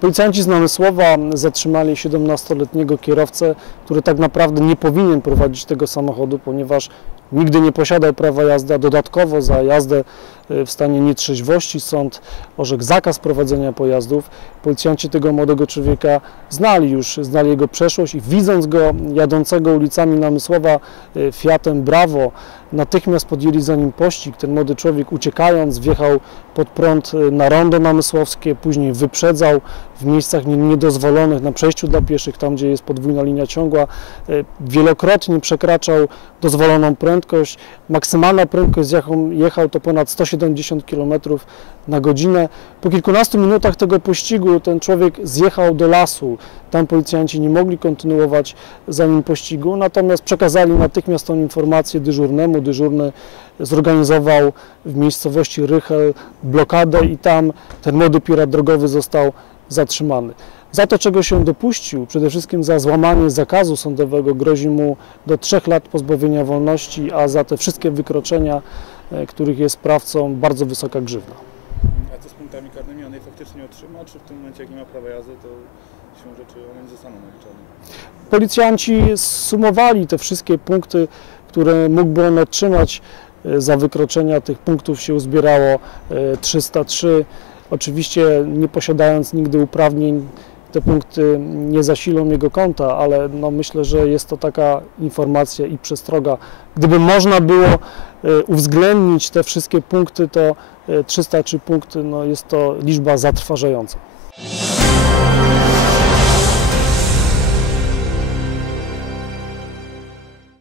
Policjanci z Namysłowa zatrzymali 17-letniego kierowcę, który tak naprawdę nie powinien prowadzić tego samochodu, ponieważ nigdy nie posiadał prawa jazdy, a dodatkowo za jazdę y, w stanie nietrzeźwości sąd orzekł zakaz prowadzenia pojazdów. Policjanci tego młodego człowieka znali już, znali jego przeszłość i widząc go jadącego ulicami Namysłowa y, Fiatem Bravo, natychmiast podjęli za nim pościg. Ten młody człowiek uciekając wjechał pod prąd y, na rondo namysłowskie, później wyprzedzał w miejscach nie- niedozwolonych na przejściu dla pieszych, tam gdzie jest podwójna linia ciągła, y, wielokrotnie przekraczał dozwoloną prędkość. Maksymalna prędkość, z jaką jechał, to ponad 170 km na godzinę. Po kilkunastu minutach tego pościgu ten człowiek zjechał do lasu. Tam policjanci nie mogli kontynuować za nim pościgu, natomiast przekazali natychmiast tą informację dyżurnemu. Dyżurny zorganizował w miejscowości Rychel blokadę i tam ten młody pirat drogowy został zatrzymany. Za to, czego się dopuścił, przede wszystkim za złamanie zakazu sądowego, grozi mu do trzech lat pozbawienia wolności, a za te wszystkie wykroczenia, e, których jest sprawcą, bardzo wysoka grzywna. A co z punktami karnymi? On je faktycznie otrzyma, czy w tym momencie, jak nie ma prawa jazdy, to się rzeczy one nie zostaną naliczone? Policjanci sumowali te wszystkie punkty, które mógłby on otrzymać e, za wykroczenia. Tych punktów się uzbierało e, 303. Oczywiście nie posiadając nigdy uprawnień, te punkty nie zasilą jego konta, ale no myślę, że jest to taka informacja i przestroga. Gdyby można było e, uwzględnić te wszystkie punkty, to e, 303 punkty no jest to liczba zatrważająca.